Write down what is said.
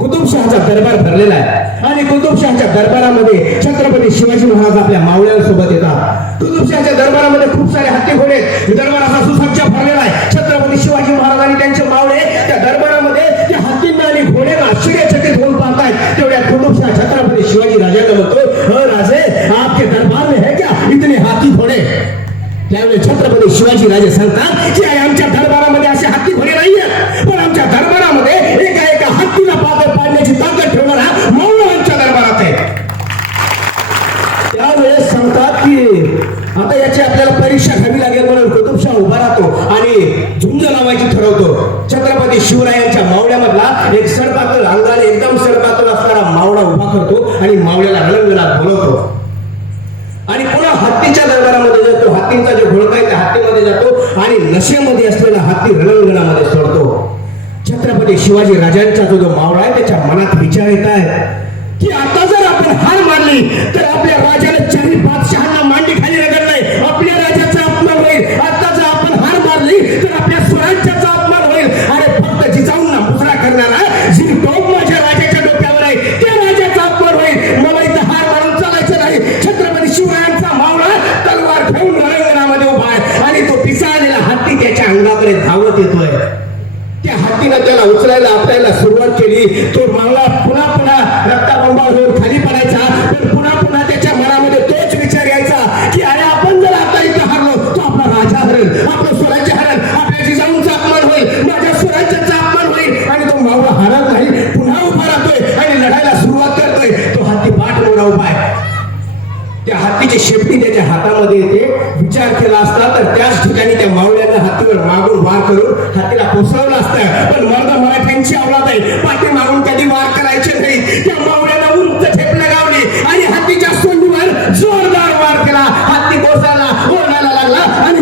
कुतुबशहाचा दरबार भरलेला आहे. आणि कुतुबशहाच्या दरबारामध्ये छत्रपती शिवाजी महाराज आपल्या मावळ्यांसोबत येतात. कुतुबशहाच्या दरबारामध्ये खूप सारे हत्ती घोडे दरबार असा सुसज्ज भरलेला आहे. छत्रपती शिवाजी महाराज आणि त्यांचे मावळे त्या दरबारामध्ये त्या हत्तींना आणि घोड्यांना आश्चर्यचकित होऊन पाहतायत. तेवढ्या कुतुबशाह छत्रपती शिवाजी राजांना म्हणतो राजे आपके दरबार में है क्या इतने हाथी घोडे? त्यावेळी छत्रपती शिवाजी राजे सांगतात की आमच्या त्यावेळेस सांगतात की आता याची आपल्याला परीक्षा घ्यावी लागेल म्हणून कुतुबशाह उभा राहतो आणि झुंज लावायची ठरवतो. छत्रपती शिवरायांच्या मावळ्यामधला एक सडपातळ अंगाने एकदम सडपातळ असणारा मावळा उभा करतो आणि मावळ्याला रंगलात बोलवतो. आणि पुन्हा हत्तीच्या दरबारामध्ये जातो. हत्तींचा जो घोळका आहे त्या हत्तीमध्ये जातो आणि नशेमध्ये असलेला हत्ती रणांगणामध्ये सोडतो. छत्रपती शिवाजी राजांचा जो जो मावळा आहे त्याच्या मनात विचार येत आहे की आता जर आपण हार मारली तर अंगाकडे धावत येतोय. त्या हत्तीनं त्याला उचलायला आपल्याला सुरुवात केली तो मावळा लाकडीची शेपटी त्याच्या हातामध्ये येते. विचार केला असता तर त्याच ठिकाणी त्या मावळ्यांना हातीवर मागून वार करून हातीला पोसवलं असतं. पण मर्द मराठ्यांची अवलाद आहे. पाठी मारून कधी वार करायचे नाही. त्या मावळ्यांना उंच ठेपणं गावली आणि हातीच्या सोंडीवर जोरदार वार केला. हत्ती कोसळला ओरडायला लागला आणि